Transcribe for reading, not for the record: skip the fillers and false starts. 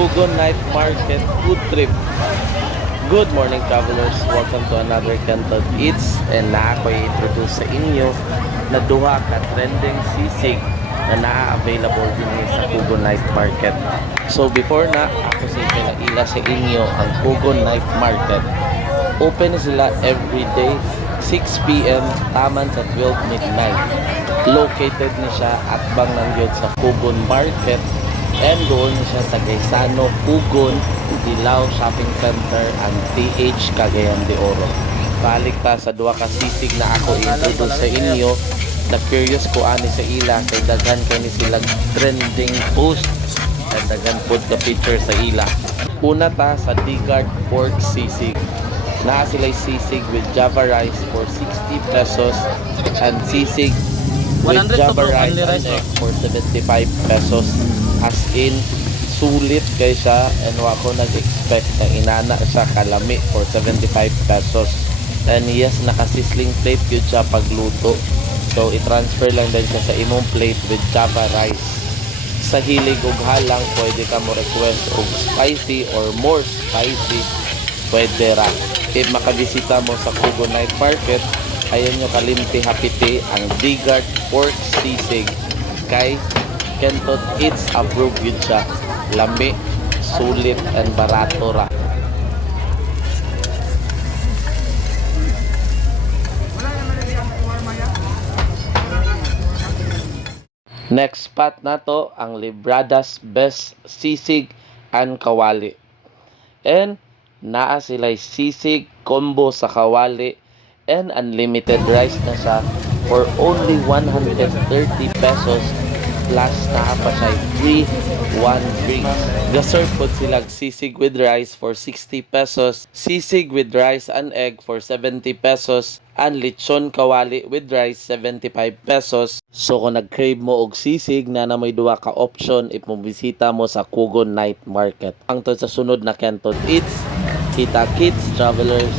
Kugon Night Market Food Trip. Good morning travelers, welcome to another Canton Eats, and na ako i-introduce sa inyo na duha ka trending sisig na na-available din sa Kugon Night Market. So before na ako sa ila sa inyo ang Kugon Night Market, open sila every day 6 p.m. taman sa 12 midnight. Located ni siya at bang nangyod sa Kugon Market, and doon siya sa Gaisano, Kugon, Dilao Shopping Center and TH Cagayan de Oro. Balik ta sa duha ka sisig na ako i-introduce sa inyo. Na curious ko ani sa ila kay daghan kay ni sila trending post and daghan pud ka picture sa ila. Una ta sa Digard Pork Sisig. Naa sila'y sisig with Java rice for 60 pesos and sisig with Java rice and egg for 75 pesos. As in, sulit kay siya, and wako nag-expect na inana siya kalami for 75 pesos. And yes, nakasisling plate yun siya pagluto. So, i-transfer lang din siya sa imong plate with Java rice. Sa hilig ug halang, pwede ka mo request og spicy or more spicy. Pwede ra. If makabisita mo sa Kugon Night Market, ayon nyo kalimti hapiti ang Digard Pork Sisig. Kay Canton Eats approved yun siya. Lami, sulit, and barato ra. Next spot na to ang Libradas Best Sisig and Kawali. And naa sila'y sisig combo sa kawali and unlimited rice na siya for only 130 pesos, plus naa pa siya free 1 drinks. Gaserve po silang sisig with rice for 60 pesos, sisig with rice and egg for 70 pesos, and lechon kawali with rice 75 pesos. So kung nag-crave mo og sisig na may duwa ka option if mo bisita mo sa Kugon Night Market. Ang to sa sunod na Canton Eats, kita kids, travelers.